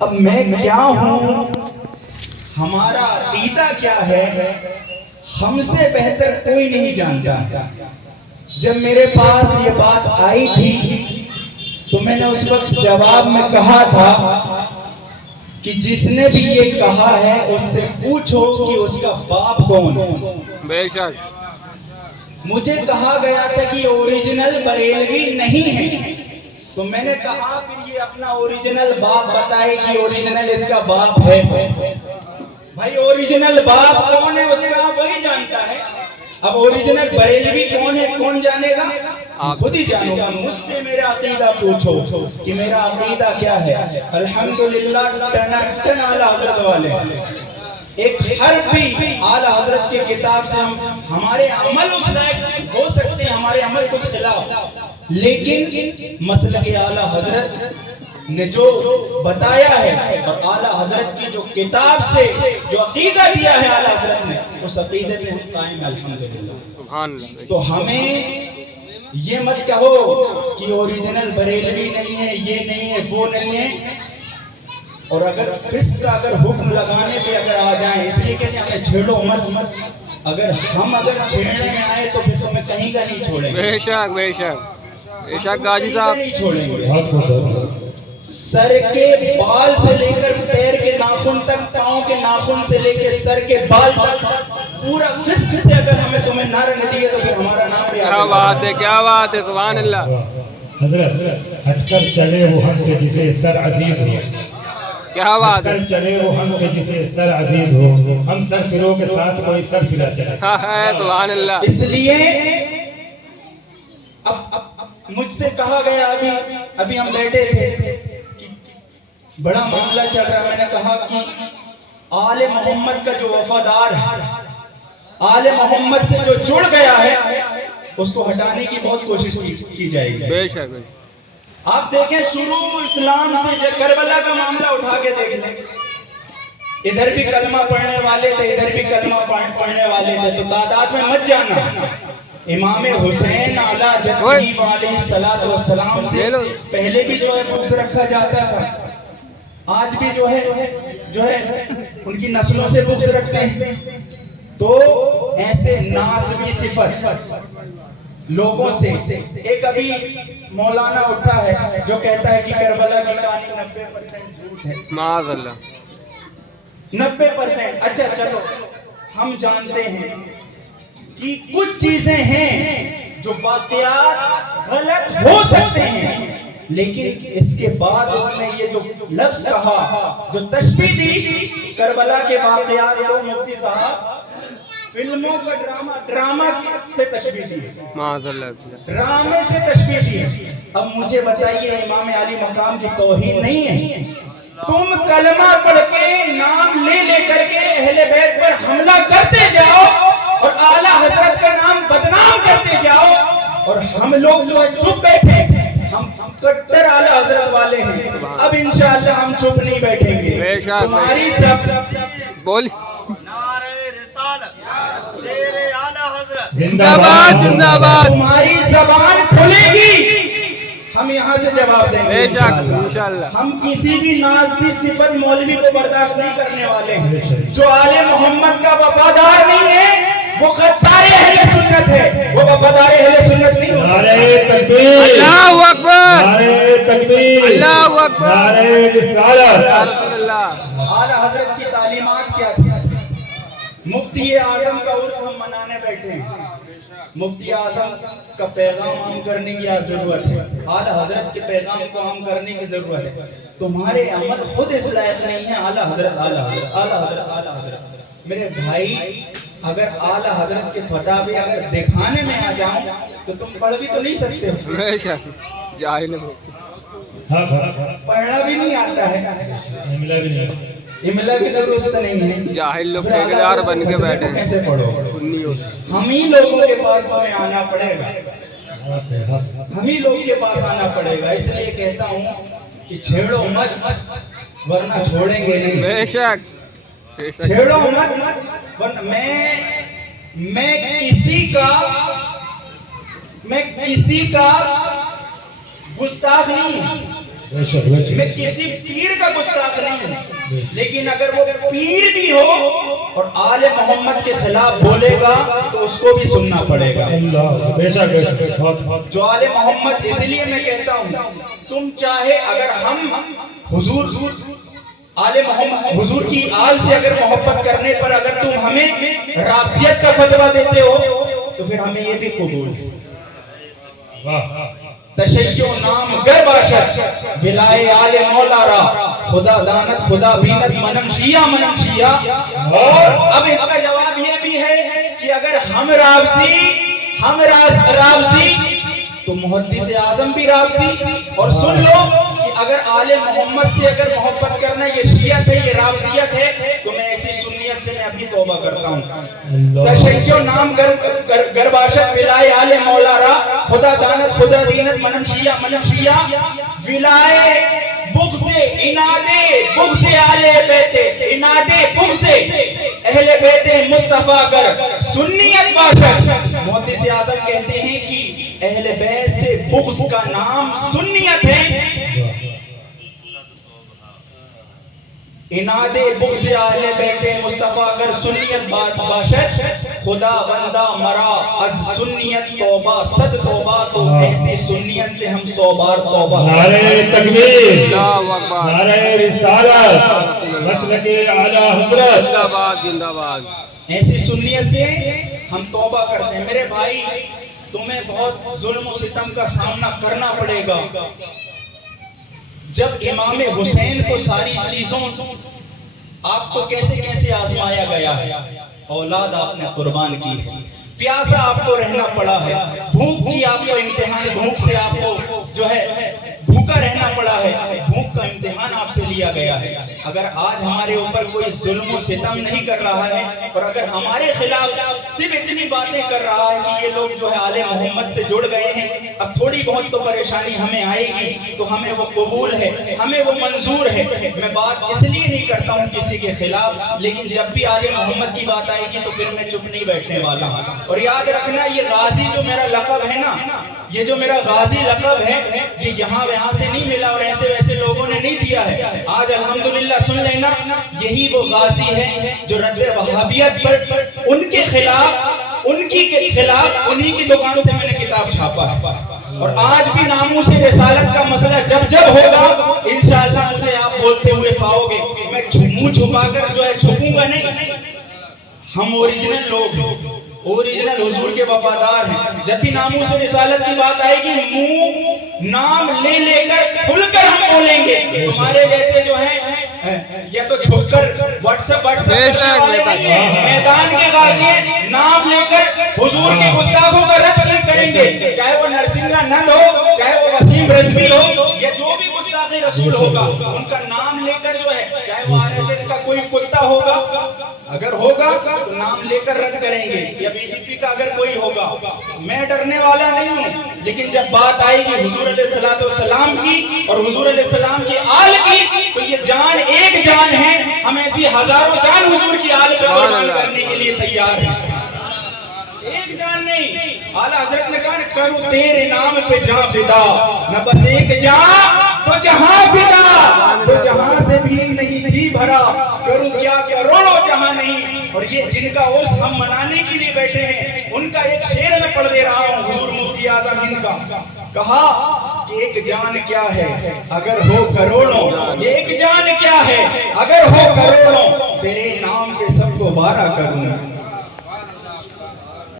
اب میں کیا ہوں، ہمارا عقیدہ کیا ہے، ہم سے بہتر کوئی نہیں جانتا۔ جب میرے پاس یہ بات آئی تھی تو میں نے اس وقت جواب میں کہا تھا کہ جس نے بھی یہ کہا ہے اس سے پوچھو کہ اس کا باپ کون ہے۔ بے شک مجھے کہا گیا تھا کہ اوریجنل بریلوی نہیں ہے، تو میں نے کہا پھر یہ اپنا اوریجنل باپ بتائے کہ اوریجنل اس کا باپ ہے۔ بھائی اوریجنل باپ کون ہے اس کا وہی جانتا ہے، اب اوریجنل بریلوی کون ہے کون جانے گا، خود ہی جانو گا۔ مجھ سے میرا عقیدہ پوچھو کہ میرا عقیدہ کیا ہے۔ الحمدللہ ٹن اعلیٰ حضرت والے، ایک حرف بھی اعلیٰ حضرت کی کتاب سے ہمارے عمل اس لائق ہو سکتے ہیں، ہمارے عمل کچھ خلاف، لیکن مسلک اعلیٰ حضرت نے جو بتایا ہے اور اعلیٰ حضرت کی جو کتاب سے جو عقیدہ دیا ہے اعلیٰ حضرت نے، اس عقیدے میں ہم قائم ہیں الحمدللہ۔ سبحان اللہ۔ تو ہمیں یہ مت کہو کہ اوریجنل بریلوی نہیں ہے، یہ نہیں ہے، وہ نہیں ہے، اور اگر فسق کا اگر حکم لگانے پہ اگر آ جائیں، اس لیے کہتے ہیں ہمیں چھیڑو مت، اگر ہم چھیڑنے میں آئے تو پھر تمہیں کہیں کا نہیں چھوڑیں گے۔ بے شک بے شک بے شک غازی صاحب، نہیں چھوڑیں گے۔ سر کے بال سے لے کر پیر کے ناخن تک، پاؤں کے ناخن سے لے کے سر کے بال تک پورا فسق سے اگر ہمیں تمہیں نہ رنگ دیے تو پھر ہمارا نام بھی کیا بات ہے کیا بات ہے، سبحان اللہ۔ حضرت ہٹ کر چلے وہ ہم سے جسے سر عزیز ہو، کیا بات ہے، ہٹ کر چلے وہ ہم سے جسے سر عزیز ہو، ہم سر فرو کے ساتھ کوئی سر پھرا چلے۔ ہاں ہے، سبحان اللہ۔ اس لیے اب مجھ سے کہا گیا، ابھی ہم بیٹھے تھے کہ بڑا معاملہ چل رہا، میں نے کہا کہ آل محمد کا جو وفادار ہے، آل محمد سے جو جڑ گیا ہے، اس کو ہٹانے کی بہت کوشش کی جائے گی۔ بے شک بے شک۔ آپ دیکھیں شروع اسلام سے کربلا کا معاملہ اٹھا کے دیکھ لیں، ادھر بھی کلمہ پڑھنے والے تھے، ادھر بھی کلمہ پڑھنے والے تھے، تو تعداد میں مت جانا۔ امام حسین علیہ جدی علیہ السلام سے پہلے بھی جو ہے بغض رکھا جاتا تھا، آج بھی جو ہے ان کی نسلوں سے بغض رکھتے ہیں۔ تو ایسے نازوی صفت لوگوں سے ایک ابھی مولانا اٹھا ہے جو کہتا ہے کہ کربلا کی کہانی 90% جھوٹ ہے، معاذ اللہ۔ 90%۔ اچھا چلو ہم جانتے ہیں کہ کچھ چیزیں ہیں جو واقعات غلط ہو سکتے ہیں، لیکن اس کے بعد اس نے یہ جو لفظ کہا، جو تشبیہ دی کربلا کے واقعات کو، مفتی صاحب فلموں کا ڈرامہ سے تشبیہ دی، معاذ اللہ۔ ڈرامے سے تشبیہ دی۔ اب مجھے بتائیے امام علی مقام کی توہین نہیں ہے؟ تم کلمہ پڑھ کے نام لے کر کے اہل بیت پر حملہ کرتے جاؤ اور اعلیٰ حضرت کا نام بدنام کرتے جاؤ، اور ہم لوگ جو ہے چپ بیٹھے، ہم کٹر اعلیٰ حضرت والے ہیں۔ اب انشاءاللہ ہم چپ نہیں بیٹھیں گے، تمہاری سب بول زندہ باد زندہ باد، تمہاری زبان کھلے گی، ہم یہاں سے جواب دیں گے انشاءاللہ۔ ہم کسی بھی نازوی صفت مولوی کو برداشت نہیں کرنے والے ہیں۔ جو آل محمد کا وفادار نہیں ہے وہ غدار اہل سنت ہے، وہ وفادار اہل سنت نہیں ہو سکتا۔ نعرہ تکبیر، اللہ اکبر، نعرہ تکبیر، اللہ اکبر، نعرہ رسالت۔ اعلیٰ حضرت کی تعلیمات کیا تھی؟ مفتی اعظم کا عرس ہم منانے بیٹھے ہیں، مفتی اعظم کا پیغام عام کرنے کی ضرورت ہے، اعلیٰ حضرت کے پیغام کو عام کرنے کی ضرورت ہے۔ تمہارے عمل خود اس لائق نہیں ہے اعلیٰ حضرت اعلیٰ حضرت اعلیٰ حضرت اعلیٰ حضرت۔ میرے بھائی اگر اعلیٰ حضرت کے فتاوی اگر دکھانے میں آ جاؤں تو تم پڑھ بھی تو نہیں سکتے ہو، بے شک جاہل ہو، پڑھنا بھی نہیں آتا ہے، املا بھی نہیں، املا بھی درست نہیں ہے، جاہل لوگ ٹھیکیدار بن کے بیٹھے ہیں، کیسے پڑھو؟ نہیں ہوتا۔ ہم ہی لوگوں کے پاس تمہیں آنا پڑے گا، ہم ہی لوگ کے پاس آنا پڑے گا۔ اس لیے کہتا ہوں کہ چھیڑو مت ورنہ چھوڑیں گے نہیں، بے شک بے شک۔ چھیڑو مت ورنہ میں کسی کا گستاخ نہیں ہوں، بے شک بے میں شک کسی پیر کا گستاخ نہیں ہوں، لیکن اگر وہ پیر بھی ہو اور آل محمد کے خلاف بولے گا تو اس کو بھی سننا پڑے گا۔ اللہ بے شک بے شک بہت بہت جو آل محمد، اس لیے میں کہتا ہوں تم چاہے اگر ہم حضور آل محمد حضور کی آل سے اگر محبت کرنے پر اگر تم ہمیں رافضیت کا فتویٰ دیتے ہو تو پھر ہمیں یہ بھی قبول ہے۔ واہ تشیع نام گر باشد ولائے آل مولا را، خدا دانت خدا بینت منم شیعہ۔ اور اب اس کا جواب یہ بھی ہے کہ اگر ہم رافضی تو محدث اعظم بھی رافضی۔ اور سن لو کہ اگر آل محمد سے اگر محبت کرنا یہ شیعت ہے، یہ رافضیت ہے، تو میں ایسی سنیت سے میں ابھی توبہ کرتا ہوں۔ تشیع نام گر باشد ولائے آل مولا را، خدا دانت خدا بینت منم شیعہ۔ ولائے بغض عناد بغض آل بیت، عناد بغض اہل بیت مصطفیٰ گر سنیت باشد۔ محدث اعظم کہتے ہیں کہ اہل بیت سے بغض کا نام سنیت ہے۔ عناد بغض اہل بیت مصطفیٰ گر سنیت باشد، خدا بندہ مرا از سنیت توبہ صد توبہ، تو ایسی سنیت سے ہم 100 بار توبہ۔ نعرہ تکبیر، اللہ اکبر، نعرہ رسالت، مسلک اعلی حضرت، زندہ باد زندہ باد۔ ایسی سنیت سے ہم توبہ کرتے ہیں۔ میرے بھائی تمہیں بہت ظلم و ستم کا سامنا کرنا پڑے گا۔ جب امام حسین کو ساری چیزوں آپ کو کیسے کیسے آزمایا گیا ہے، اولاد آپ نے قربان کی ہے، پیاسا آپ کو رہنا پڑا ہے، بھوک کی آپ کو امتحان، بھوک سے آپ کو جو ہے بھوکا رہنا پڑا ہے، بھوک کا امتحان آپ سے لیا گیا ہے۔ اگر آج ہمارے اوپر کوئی ظلم و ستم نہیں کر رہا ہے اور اگر ہمارے خلاف صرف اتنی باتیں کر رہا ہے کہ یہ لوگ جو ہے آل محمد سے جڑ گئے ہیں، اب تھوڑی بہت تو پریشانی ہمیں آئے گی تو ہمیں وہ قبول ہے، ہمیں وہ منظور ہے۔ میں بات اس لیے نہیں کرتا ہوں کسی کے خلاف، لیکن جب بھی آل محمد کی بات آئے گی تو پھر میں چپ نہیں بیٹھنے والا ہوں۔ اور یاد رکھنا یہ غازی جو میرا لقب ہے نا، یہ جو میرا غازی لقب ہے، یہ یہاں سے نہیں ملا اور ایسے ویسے لوگوں نے نہیں دیا ہے۔ آج الحمدللہ سن لینا، یہی وہ غازی ہے جو رد وہابیت پر ان کے خلاف انہی کی دکان سے میں نے کتاب چھاپا ہے۔ اور آج بھی ناموس رسالت کا مسئلہ جب ہوگا انشاءاللہ مجھے آپ بولتے ہوئے پاؤ گے۔ میں منہ چھپا کر جو ہے چھپوں گا نہیں۔ ہم اوریجنل لوگ ہیں، اوریجنل حضور کے وفادار ہیں۔ جب بھی ناموس رسالت کی بات آئے گی منہ نام لے کر کھل کر ہم بولیں گے۔ تمہارے جیسے جو ہیں یا تو چھپ کر واٹس ایپ میدان کے غازی نام لے کر حضور کے گستاخوں کا رد نہیں کریں گے، چاہے وہ نرسنگا نند ہو، چاہے وہ وسیم رضوی ہو، یا جو بھی گستاخ رسول ہوگا ان کا نام لے کر جو ہے، چاہے وہ RSS کا کوئی کتا ہوگا، اگر ہوگا تو نام لے کر رد کریں گے، یا BDP کا اگر کوئی ہوگا۔ میں ڈرنے والا نہیں ہوں، لیکن جب بات آئے گی حضور علیہ السلام کی اور حضور علیہ السلام کی آل کی، تو یہ جان ایک جان ہے، ہم ایسی ہزاروں جان حضور کی آل پہ قربان کرنے کے لیے تیار ہیں۔ ایک جان نہیں، اعلیٰ حضرت نے کہا کروں تیرے نام پہ جان فدا، نہ بس ایک جان تو جہاں فدا، تو جہاں سے بھی نہیں جی بھرا، کروں کیا کروڑوں جہاں نہیں۔ اور یہ جن کا عرس ہم منانے کے لیے بیٹھے ہیں، ان کا ایک شعر میں پڑھ دے رہا ہوں حضور مفتی اعظم ہند کا۔ کہا کہ ایک جان کیا ہے اگر ہو کروڑوں، یہ ایک جان کیا ہے اگر ہو کروڑوں، تیرے نام پہ سب کو بارہ کروں۔